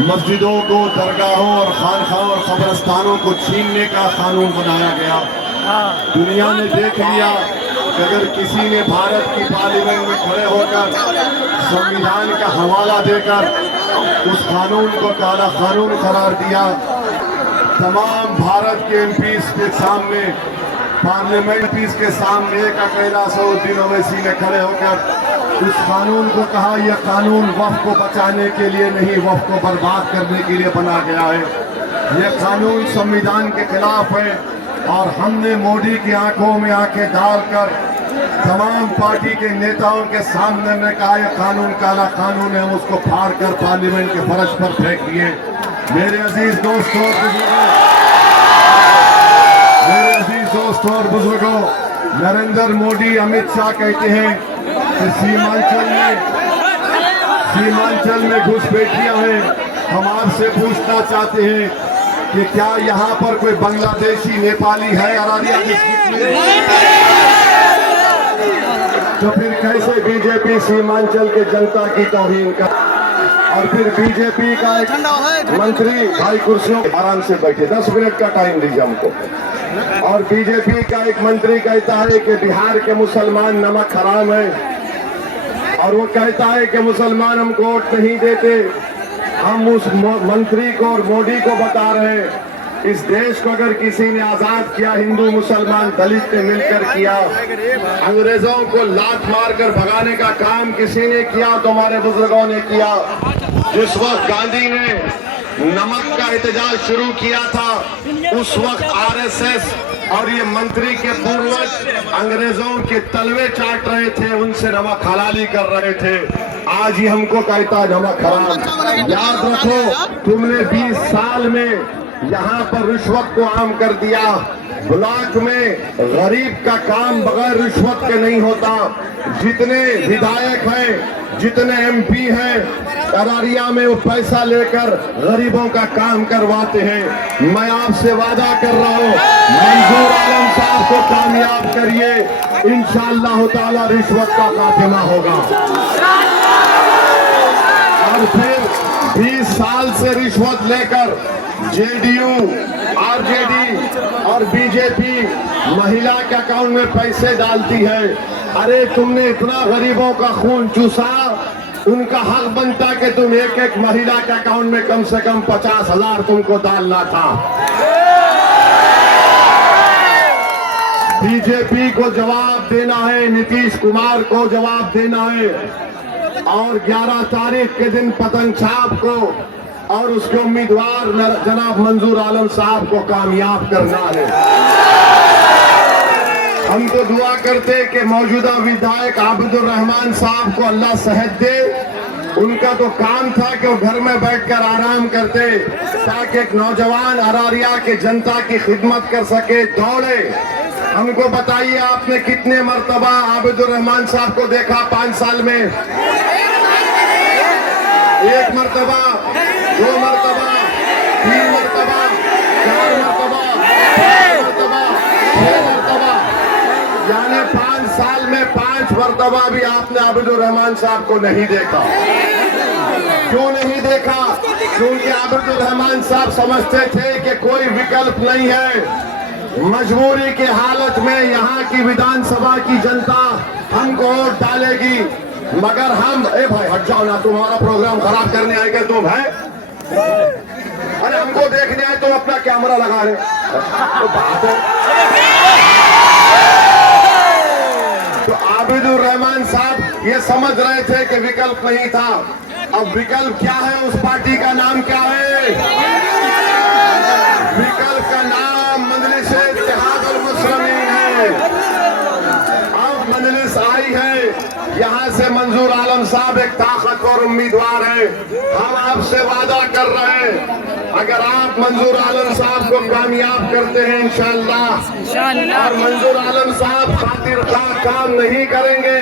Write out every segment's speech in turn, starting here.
मस्जिदों को, दरगाहों और खानखाहों और कब्रस्तानों को छीनने का कानून बनाया गया। दुनिया ने देख लिया कि अगर किसी ने भारत की पार्लियामेंट में खड़े होकर संविधान का हवाला देकर उस कानून को काला कानून करार दिया, तमाम भारत के एमपीज के सामने, पार्लियामेंट एमपीज के सामने एक अकेला सऊद्दीन ओवैसी ने खड़े होकर उस कानून को कहा, यह कानून वक्फ को बचाने के लिए नहीं, वक्फ को बर्बाद करने के लिए बना गया है। यह कानून संविधान के खिलाफ है और हमने मोदी की आंखों में आंखें डालकर तमाम पार्टी के नेताओं के सामने में कहा, यह कानून काला कानून है, हम उसको फाड़ कर पार्लियामेंट के फर्श पर फेंक दिए। मेरे अजीज दोस्तों और बुजुर्गों, नरेंद्र मोदी, अमित शाह कहते हैं कि सीमांचल में घुसपैठियां हैं। हम आपसे पूछना चाहते हैं कि क्या यहाँ पर कोई बांग्लादेशी, नेपाली है अरारिया डिस्ट्रिक्ट में? तो फिर कैसे बीजेपी सीमांचल के जनता की तौहीन कर? और फिर बीजेपी का एक मंत्री, भाई कुर्सियों आराम से बैठे, 10 मिनट का टाइम दीजिए हमको। और बीजेपी का एक मंत्री कहता है कि बिहार के मुसलमान नमक हराम है और वो कहता है कि मुसलमान हमको वोट नहीं देते। हम उस मंत्री को और मोदी को बता रहे हैं, इस देश को अगर किसी ने आजाद किया, हिंदू मुसलमान दलित ने मिलकर किया। अंग्रेजों को लात मारकर भगाने का काम किसी ने किया तो हमारे बुजुर्गों ने किया। जिस वक्त गांधी ने नमक का एहतजाज शुरू किया था, उस वक्त आरएसएस और ये मंत्री के पूर्वज अंग्रेजों के तलवे चाट रहे थे, उनसे नमक हलाली कर रहे थे। आज ही हमको कहता है नमक हराम। याद रखो, तुमने 20 साल में यहाँ पर रिश्वत को आम कर दिया। ब्लॉक में गरीब का काम बगैर रिश्वत के नहीं होता। जितने विधायक हैं, जितने एमपी हैं, अरारिया में वो पैसा लेकर गरीबों का काम करवाते हैं। मैं आपसे वादा कर रहा हूँ, मंजूर आलम साहब को कामयाब करिए, इंशाअल्लाह ताला रिश्वत का खात्मा होगा। और फिर 20 साल से रिश्वत लेकर जेडीयू, आरजेडी और बीजेपी महिला के अकाउंट में पैसे डालती है। अरे तुमने इतना गरीबों का खून चूसा, उनका हक बनता कि तुम एक एक महिला के अकाउंट में कम से कम 50,000 तुमको डालना था। बीजेपी को जवाब देना है, नीतीश कुमार को जवाब देना है और 11 तारीख के दिन पतंग छाप को और उसके उम्मीदवार जनाब मंजूर आलम साहब को कामयाब करना है। हम तो दुआ करते कि मौजूदा विधायक आबिदुर रहमान साहब को अल्लाह सेहत दे। उनका तो काम था कि वो घर में बैठकर आराम करते ताकि एक नौजवान अरारिया के जनता की खिदमत कर सके, दौड़े। हमको बताइए, आपने कितने मर्तबा आबिदुर रहमान साहब को देखा 5 साल में? 1 मर्तबा, 2 मर्तबा, 3 मर्तबा, 4 मर्तबा, 5 मर्तबा, 6 मर्तबा, यानी 5 साल में 5 मर्तबा भी आपने आबिदुर रहमान साहब को नहीं देखा। क्यों नहीं देखा? क्योंकि आबिदुर रहमान साहब समझते थे कि कोई विकल्प नहीं है। मजबूरी की हालत में यहाँ की विधानसभा की जनता हमको वोट डालेगी, मगर हम, ए भाई हट जाओ ना, तुम्हारा प्रोग्राम खराब करने आएगा तुम, है? अरे हमको देखने आए तुम अपना कैमरा लगा रहे, तो बात है। तो आबिदुर रहमान साहब ये समझ रहे थे कि विकल्प नहीं था। अब विकल्प क्या है? उस पार्टी का नाम क्या है? विकल्प का नाम मजलिस इत्तेहादुल मुस्लिमीन है। अब मजलिस आई है, यहाँ से मंजूर आलम साहब एक ताकतवर उम्मीदवार है। हम आपसे वादा कर रहे हैं, अगर आप मंजूर आलम साहब को कामयाब करते हैं इंशाअल्लाह, और मंजूर आलम साहब खातिर काम नहीं करेंगे,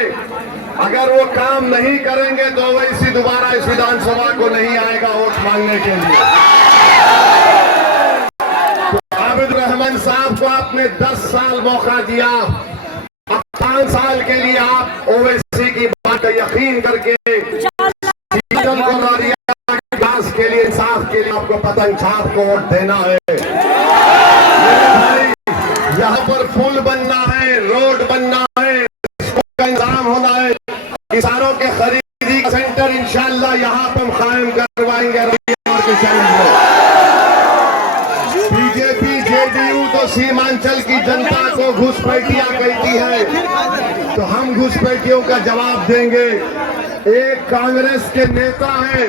अगर वो काम नहीं करेंगे तो वैसी दोबारा इस विधानसभा को नहीं आएगा वोट मांगने के लिए। तो आबिदुर रहमान साहब को आपने 10 साल मौका दिया, अब 5 साल के लिए आप ओवैसी की बात यकीन करके के लिए इंसाफ के लिए आपको पतंग छाप को वोट देना है। मेरे भाई, यहाँ पर पुल बनना है, रोड बनना है, इसका इंतजाम होना है। किसानों के खरीदी का सेंटर इंशाल्लाह यहाँ पर हम कायम करवाएंगे। और किसान बीजेपी जेडीयू तो सीमांचल की जनता को घुसपैठिया कहती है, तो हम घुसपैठियों का जवाब देंगे। एक कांग्रेस के नेता हैं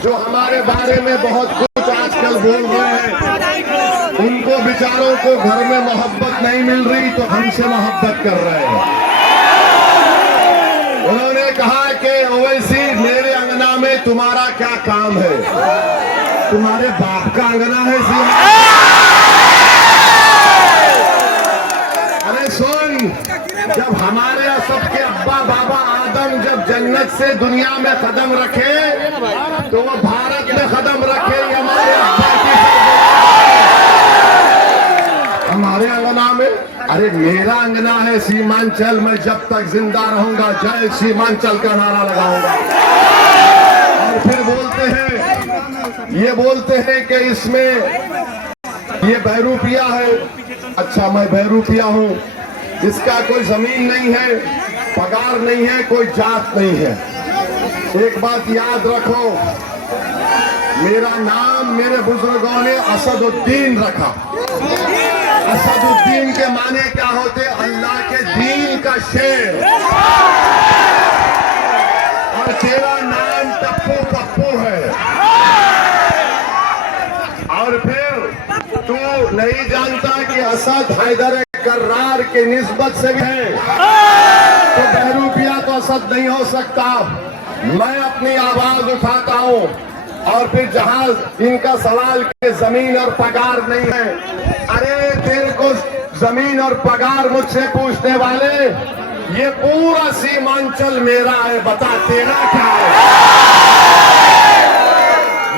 जो हमारे बारे में बहुत कुछ आजकल बोल रहे हैं, उनको बेचारों को घर में मोहब्बत नहीं मिल रही तो हमसे मोहब्बत कर रहे हैं। उन्होंने कहा कि ओवैसी मेरे अंगना में तुम्हारा क्या काम है? तुम्हारे बाप का अंगना है अरे सुन, जब हमारे सबके अब्बा बाबा आदम जब जन्नत से दुनिया में कदम रखे तो वो भारत में कदम रखे। हमारे अब्बा की हमारे अंगना में, अरे मेरा अंगना है सीमांचल, मैं जब तक जिंदा रहूंगा जय सीमांचल का नारा लगाऊंगा। और फिर ये बोलते हैं कि इसमें ये बहरूपिया है। अच्छा, मैं बहरूपिया हूँ, जिसका कोई जमीन नहीं है, पगार नहीं है, कोई जात नहीं है। एक बात याद रखो, मेरा नाम मेरे बुजुर्गों ने असदुद्दीन रखा। असदुद्दीन के माने क्या होते? अल्लाह के दीन का शेर। और तेरा नाम टप्पू पप्पू है। और फिर तू नहीं जानता कि असद हैदर कर्रार के निस्बत से भी है, तो बहरूपिया तो असद नहीं हो सकता। मैं अपनी आवाज उठाता हूँ। और फिर जहां इनका सवाल के जमीन और पगार नहीं है, अरे तेरे को जमीन और पगार मुझसे पूछने वाले, ये पूरा सीमांचल मेरा है, बता तेरा क्या है?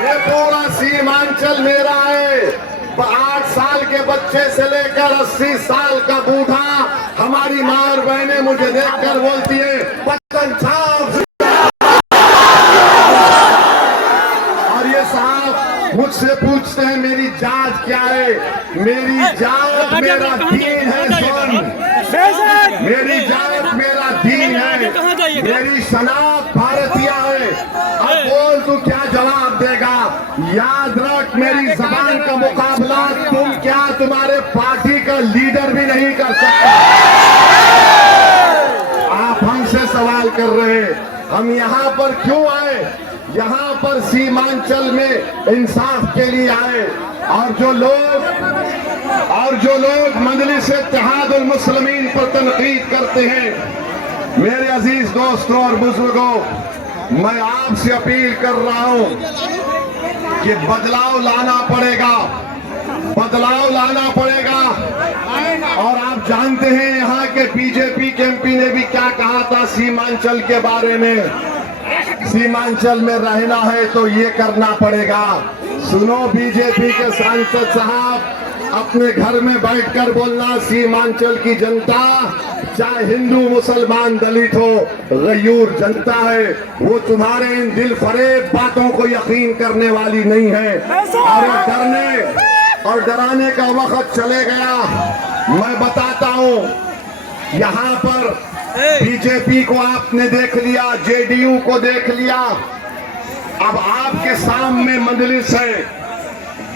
ये पूरा सीमांचल मेरा है। 8 साल के बच्चे से लेकर 80 साल का बूढ़ा, हमारी माँ और बहनें मुझे देखकर बोलती है पतंग छाप। और ये साहब मुझसे पूछते हैं मेरी जात क्या है? मेरी जात मेरा दीन है। सुन, मेरी जात मेरा दीन है, मेरी शनाख्त भारतीय है। अब बोल तू क्या जवाब देगा? याद रख, मेरी जबान का मुकाबला तुम क्या तुम्हारे पार्टी का लीडर भी नहीं कर सकता। आप हमसे सवाल कर रहे हैं, हम यहाँ पर क्यों आए? यहाँ पर सीमांचल में इंसाफ के लिए आए। और जो लोग मजलिस इत्तेहादुल मुस्लिमीन पर तनकीद करते हैं, मेरे अजीज दोस्तों और बुजुर्गों, मैं आपसे अपील कर रहा हूं कि बदलाव लाना पड़ेगा, बदलाव लाना पड़ेगा। और आप जानते हैं यहाँ के बीजेपी के एमपी ने भी क्या कहा था सीमांचल के बारे में। सीमांचल में रहना है तो ये करना पड़ेगा। सुनो बीजेपी के सांसद साहब, अपने घर में बैठकर बोलना, सीमांचल की जनता चाहे हिंदू मुसलमान दलित हो, गयूर जनता है, वो तुम्हारे इन दिल फरेब बातों को यकीन करने वाली नहीं है। और डरने और डराने का वक्त चले गया। मैं बताता हूं, यहाँ पर बीजेपी को आपने देख लिया, जेडीयू को देख लिया, अब आपके सामने मजलिस है।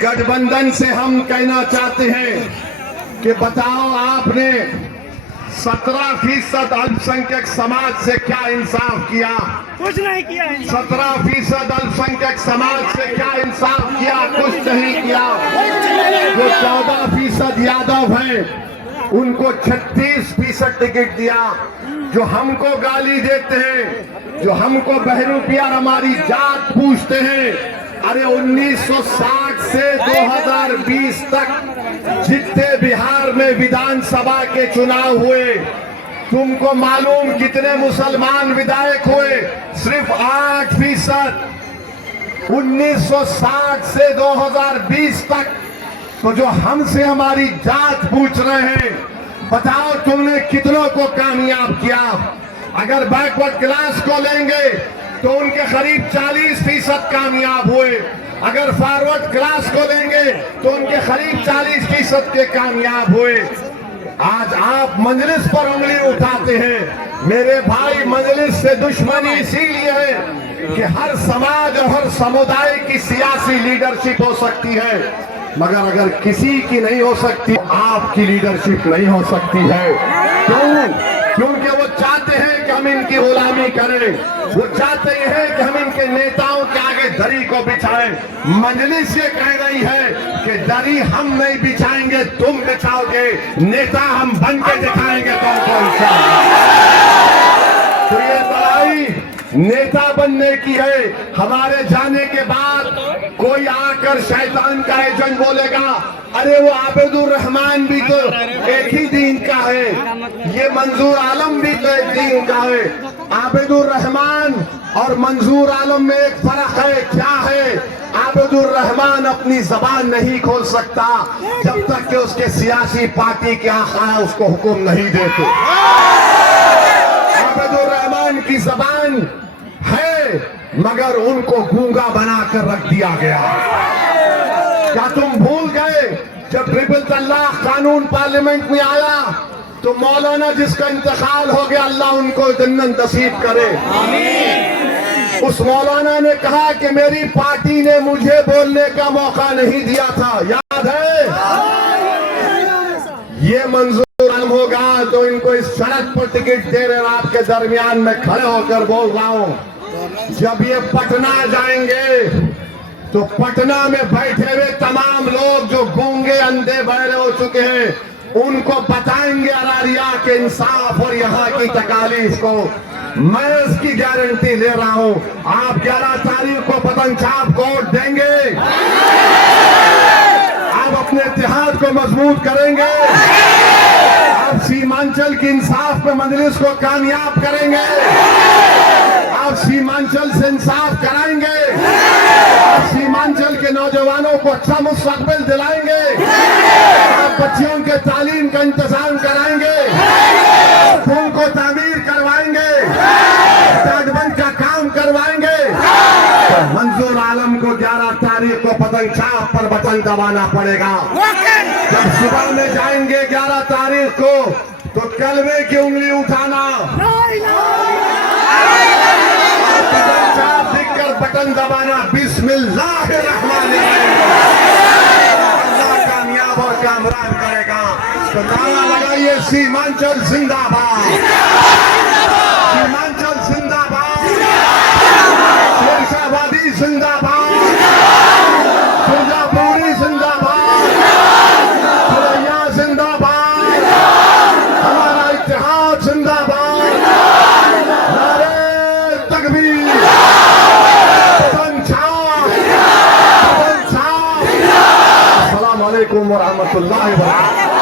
गठबंधन से हम कहना चाहते हैं कि बताओ आपने 17% अल्पसंख्यक समाज से क्या इंसाफ किया? कुछ नहीं किया। 17% अल्पसंख्यक समाज से क्या इंसाफ किया? कुछ नहीं किया। जो 14% यादव हैं उनको 36% टिकट दिया। जो हमको गाली देते हैं, जो हमको बहरूपिया हमारी जात पूछते हैं, अरे 1960 से 2020 तक जितने बिहार में विधानसभा के चुनाव हुए, तुमको मालूम कितने मुसलमान विधायक हुए? सिर्फ 8%। 1960 से 2020 तक। तो जो हमसे हमारी जात पूछ रहे हैं, बताओ तुमने कितनों को कामयाब किया? अगर बैकवर्ड क्लास को लेंगे तो उनके करीब 40% कामयाब हुए। अगर फॉरवर्ड क्लास को लेंगे तो उनके करीब 40% के कामयाब हुए। आज आप मजलिस पर उंगली उठाते हैं। मेरे भाई, मजलिस से दुश्मनी इसीलिए है कि हर समाज और हर समुदाय की सियासी लीडरशिप हो सकती है, मगर अगर किसी की नहीं हो सकती, आपकी लीडरशिप नहीं हो सकती है। क्यों? क्योंकि वो चाहते हैं कि हम इनकी गुलामी करें, वो चाहते हैं कि हम इनके नेताओं के आगे दरी को बिछाएं। मजलिस ये कह रही है कि दरी हम नहीं बिछाएंगे, तुम बिछाओगे, नेता हम बन के दिखाएंगे तुमको इंशाअल्लाह। तो ये लड़ाई नेता बनने की है। हमारे जाने के बाद कोई आकर शैतान का एजेंट बोलेगा, अरे वो आबिदुर रहमान भी तो एक ही दीन का है, ये मंजूर आलम भी तो एक दीन का है। आबिदुर रहमान और मंजूर आलम में एक फर्क है। क्या है? आबिदुर रहमान अपनी जबान नहीं खोल सकता जब तक कि उसके सियासी पार्टी के आका उसको हुक्म नहीं देते। आबिदुर रहमान की जबान है, मगर उनको गूंगा बनाकर रख दिया गया। क्या तुम भूल गए जब ट्रिपल तलाक कानून पार्लियामेंट में आया तो मौलाना जिसका इंतकाल हो गया, अल्लाह उनको जन्नत नसीब करे, उस मौलाना ने कहा कि मेरी पार्टी ने मुझे बोलने का मौका नहीं दिया था, याद है? ये मंजूर आलम होगा तो इनको इस सड़क पर टिकट दे रहे, आपके दरमियान में खड़े होकर बोल रहा हूं, जब ये पटना जाएंगे तो पटना में बैठे हुए तमाम लोग जो गूंगे अंधे बहरे हो चुके हैं, उनको बताएंगे अरारिया के इंसाफ और यहाँ की तकालीफ को। मैं इसकी गारंटी ले रहा हूँ। आप 11 तारीख को पतंग छाप को वोट देंगे, आप अपने इत्तेहाद को मजबूत करेंगे, आप सीमांचल की इंसाफ में मजलिस को कामयाब करेंगे, आप सीमांचल से इंसाफ कराएंगे, आप सीमांचल के नौजवानों को अच्छा मुस्तकबिल दिलाएंगे, आप बच्चियों के तालीम का इंतजाम कराएंगे, पुल को तामीर करवाएंगे, तटबंध का काम करवाएंगे। तो मंजूर आलम को 11 तारीख को पतंग छाप पर बटन दबाना पड़ेगा। जब सुबह में जाएंगे 11 तारीख को तो कलमे की उंगली उठाना, दिखकर बटन दबाना, बिस्मिल्लाहिर्रहमानिर्रहीम। अल्लाह कामयाब और कामरान करेगा। तो नारा लगाइए, सीमांचल जिंदाबाद, सीमांचल जिंदाबाद, शेरशाहबादी जिंदाबाद, सुरजापुरी जिंदाबाद, सुरैया जिंदाबाद, हमारा इत्तेहाद जिंदाबाद, नारे तकबीर, अस्सलाम वालेकुम व रहमतुल्लाहि व बरकातहू।